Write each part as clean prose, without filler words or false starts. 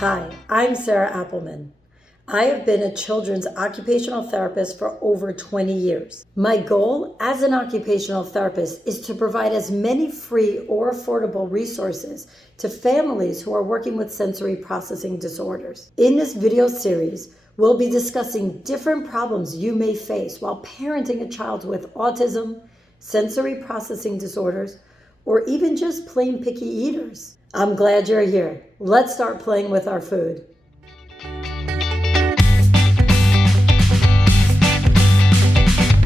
Hi, I'm Sarah Appleman. I have been a children's occupational therapist for over 20 years. My goal as an occupational therapist is to provide as many free or affordable resources to families who are working with sensory processing disorders. In this video series, we'll be discussing different problems you may face while parenting a child with autism, sensory processing disorders, or even just plain picky eaters. I'm glad you're here. Let's start playing with our food.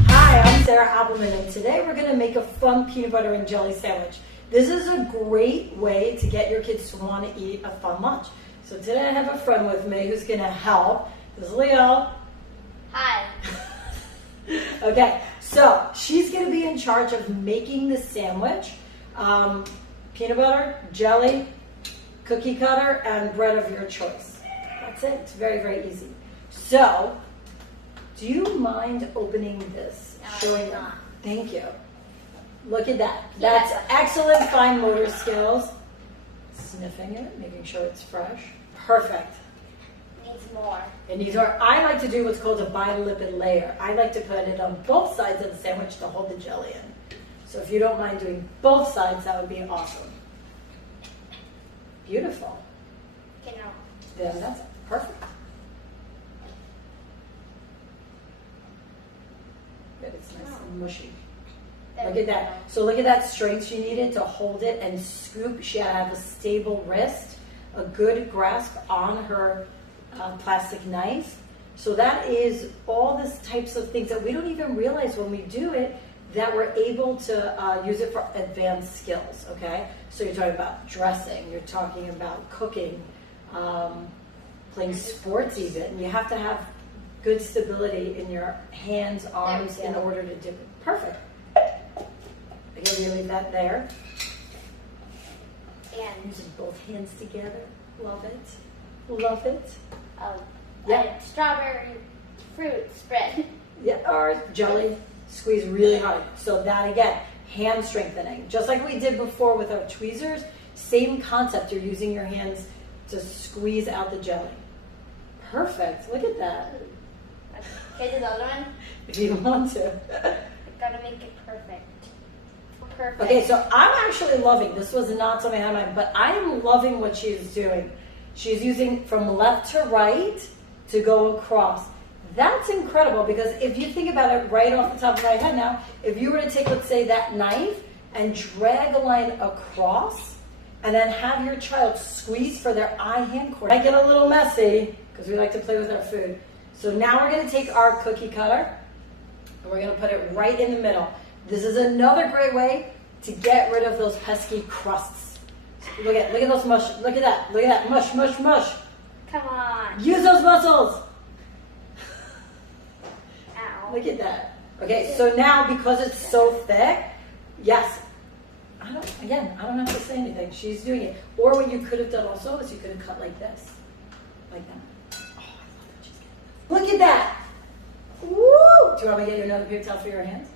Hi, I'm Sarah Appleman, and today we're going to make a fun peanut butter and jelly sandwich. This is a great way to get your kids to want to eat a fun lunch. So today I have a friend with me who's going to help. This is Leo. Hi. Okay, so she's going to be in charge of making the sandwich. Peanut butter, jelly, cookie cutter, and bread of your choice. That's it. It's very, very easy. So, do you mind opening this? Showing them. Thank you. Look at that. That's excellent fine motor skills. Sniffing it, making sure it's fresh. Perfect. Needs more. It needs more. I like to do what's called a bilipid layer. I like to put it on both sides of the sandwich to hold the jelly in. So if you don't mind doing both sides, that would be awesome. Beautiful. Okay, now. Then that's perfect. Good, it's nice and mushy. Look at that. So look at that strength she needed to hold it and scoop. She had to have a stable wrist, a good grasp on her plastic knife. So that is all these types of things that we don't even realize when we do it, that we're able to use it for advanced skills, okay? So you're talking about dressing, you're talking about cooking, playing sports even. You have to have good stability in your hands, arms in order to do it. Perfect. Again, you leave that there. And using both hands together. Love it. Love it. a strawberry fruit spread. Yeah, or jelly. Squeeze really hard. So that again, hand strengthening. Just like we did before with our tweezers, same concept. You're using your hands to squeeze out the jelly. Perfect. Look at that. Okay, do the other one? If you want to. I gotta make it perfect. Perfect. Okay, so I'm actually loving, this was not something I had in mind, but I am loving what she's doing. She's using from left to right to go across. That's incredible because if you think about it right off the top of my head now, if you were to take, let's say, that knife and drag a line across and then have your child squeeze for their eye-hand coordination. I get a little messy because we like to play with our food. So now we're going to take our cookie cutter and we're going to put it right in the middle. This is another great way to get rid of those pesky crusts. Look at those mush. Look at that. Look at that. Mush, mush, mush. Come on. Use those muscles. Ow. Look at that. Okay, so now because it's so thick, yes, I don't have to say anything. She's doing it. Or what you could have done also is you could have cut like this. Like that. Oh, I love that she's getting this. Look at that. Woo! Do you want me to get you another paper towel for your hands?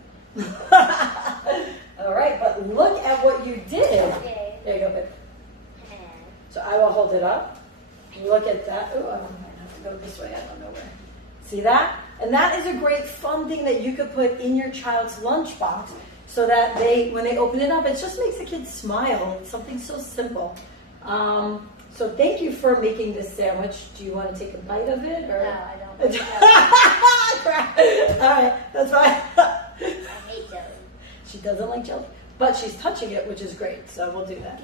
All right, but look at what you did. Okay. There you go, babe. So I will hold it up. Look at that. Oh, I might have to go this way. I don't know where. See that? And that is a great fun thing that you could put in your child's lunchbox so that when they open it up, it just makes the kids smile. It's something so simple. So thank you for making this sandwich. Do you want to take a bite of it? Or? No, I don't. All right, that's fine. I hate jelly. She doesn't like jelly, but she's touching it, which is great. So we'll do that.